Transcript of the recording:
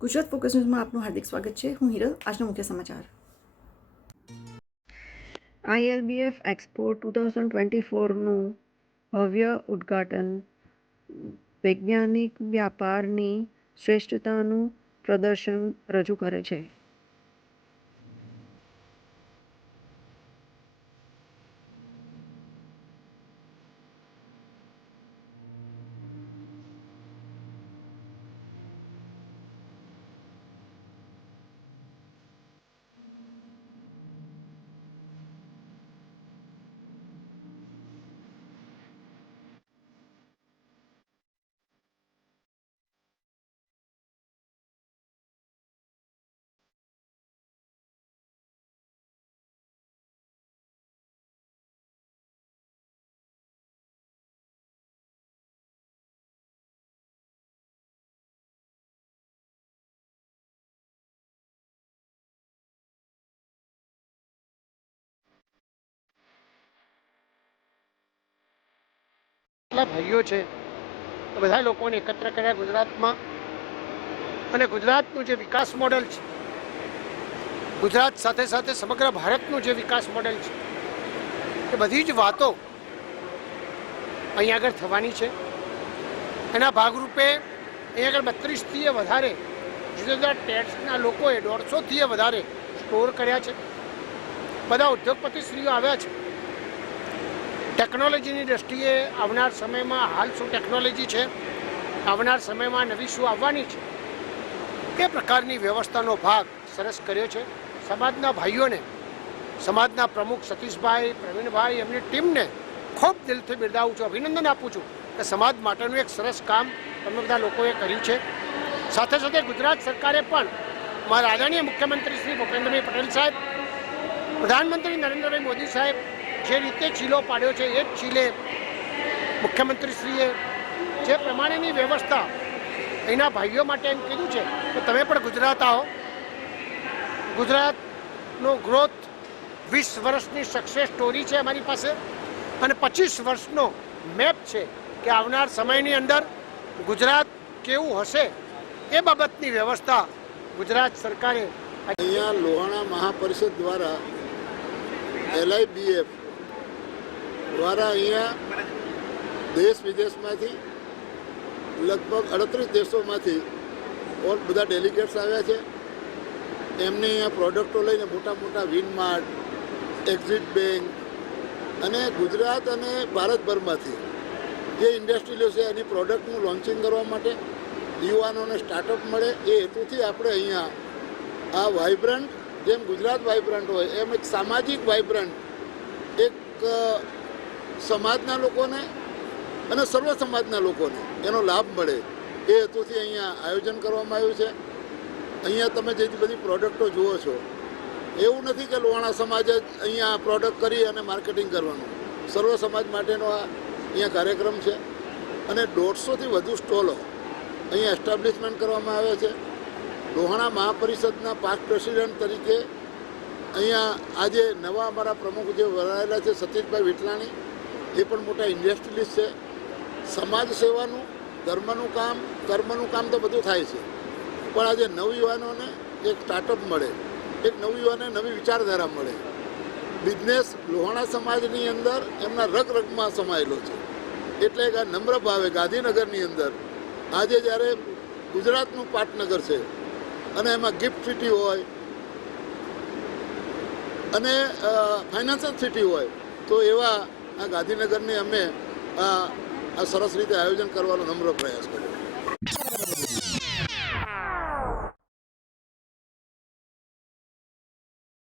Gujarat focus ન્યૂઝમાં આપનું હાર્દિક સ્વાગત છે. હું હિરલ. આજના મુખ્ય સમાચાર. ILBF expo two thousand twenty ફોરનું ભવ્ય ઉદ્ઘાટન. વૈજ્ઞાનિક વ્યાપારની શ્રેષ્ઠતાનું પ્રદર્શન રજૂ કરે છે. કેટલા ભાઈઓ છે બધા લોકોને એકત્ર કર્યા ગુજરાતમાં. અને ગુજરાતનું જે વિકાસ મોડેલ છે, ગુજરાત સાથે સાથે સમગ્ર ભારતનું જે વિકાસ મોડેલ છે, એ બધી જ વાતો અહીંયા આગળ થવાની છે. એના ભાગરૂપે અહીંયા આગળ બત્રીસથી વધારે જુદા જુદા ટેક્સના લોકોએ દોઢસોથી વધારે સ્ટોર કર્યા છે. બધા ઉદ્યોગપતિશ્રીઓ આવ્યા છે. ટેકનોલોજીની દ્રષ્ટિએ આવનાર સમયમાં હાલ શું ટેકનોલોજી છે? આવનાર સમયમાં નવી શું આવવાની છે? તે પ્રકારની વ્યવસ્થાનો ભાગ સરસ કર્યો છે? સમાજના ભાઈઓને, સમાજના પ્રમુખ સતીશભાઈ, પ્રવીણભાઈ એમની ટીમને ખૂબ દિલથી બિરદાવું છું, અભિનંદન આપું છું કે સમાજ માટેનું એક સરસ કામ તમે બધા લોકોએ કર્યું છે. સાથે સાથે ગુજરાત સરકારે પણ મારા આદરણીય મુખ્યમંત્રી શ્રી ભૂપેન્દ્રભાઈ પટેલ સાહેબ, પ્રધાનમંત્રી નરેન્દ્રભાઈ મોદી સાહેબ જે રીતે ચીલો પાડ્યો છે, એ જ ચીલે મુખ્યમંત્રીશ્રીએ જે પ્રમાણેની વ્યવસ્થા અહીંના ભાઈઓ માટે એમ કીધું છે કે તમે પણ ગુજરાત આવો. ગુજરાતનો ગ્રોથ વીસ વર્ષની સક્સેસ સ્ટોરી છે અમારી પાસે. અને પચીસ વર્ષનો મેપ છે કે આવનાર સમયની અંદર ગુજરાત કેવું હશે, એ બાબતની વ્યવસ્થા ગુજરાત સરકારે અહીંયા લોહાણા મહાપરિષદ દ્વારા એલઆઈબીએફ દ્વારા અહીંયા દેશ વિદેશમાંથી લગભગ અડત્રીસ દેશોમાંથી ઓલ બધા ડેલિગેટ્સ આવ્યા છે. એમની અહીંયા પ્રોડક્ટો લઈને મોટા મોટા વિનમાર્ટ એક્ઝિટ બેંક અને ગુજરાત અને ભારતભરમાંથી જે ઇન્ડસ્ટ્રીઓ છે એની પ્રોડક્ટનું લોન્ચિંગ કરવા માટે યુવાનોને સ્ટાર્ટઅપ મળે એ હેતુથી આપણે અહીંયા આ વાઇબ્રન્ટ જેમ ગુજરાત વાઇબ્રન્ટ હોય, એમ એક સામાજિક વાઇબ્રન્ટ એક સમાજના લોકોને અને સર્વ સમાજના લોકોને એનો લાભ મળે એ હેતુથી અહીંયા આયોજન કરવામાં આવ્યું છે. અહીંયા તમે જે બધી પ્રોડક્ટો જુઓ છો, એવું નથી કે લોહાણા સમાજ જ અહીંયા પ્રોડક્ટ કરી અને માર્કેટિંગ કરવાનું. સર્વ સમાજ માટેનો આ અહીંયા કાર્યક્રમ છે અને દોઢસોથી વધુ સ્ટોલો અહીંયા એસ્ટાબ્લિશમેન્ટ કરવામાં આવે છે. લોહાણા મહાપરિષદના પાક પ્રેસિડેન્ટ તરીકે અહીંયા આજે નવા અમારા પ્રમુખ જે વરાયેલા છે, સતીશભાઈ વિટલાણી એ પણ મોટા ઇન્ડસ્ટ્રીલિસ્ટ છે. સમાજ સેવાનું, ધર્મનું કામ કર્મનું કામ તો બધું થાય છે. પણ આજે નવયુવાનોને એક સ્ટાર્ટઅપ મળે. એક નવયુવાને નવી વિચારધારા મળે. બિઝનેસ લોહાણા સમાજની અંદર એમના રગ રગમાં સમાયેલો છે. એટલે એક આ નમ્ર ભાવે ગાંધીનગરની અંદર આજે જ્યારે ગુજરાતનું પાટનગર છે અને એમાં ગિફ્ટ સિટી હોય અને ફાઇનાન્શિયલ સિટી હોય, તો એવા આ ગાંધીનગરની અમે આ સરસ રીતે આયોજન કરવાનો નમ્ર પ્રયાસ કર્યો.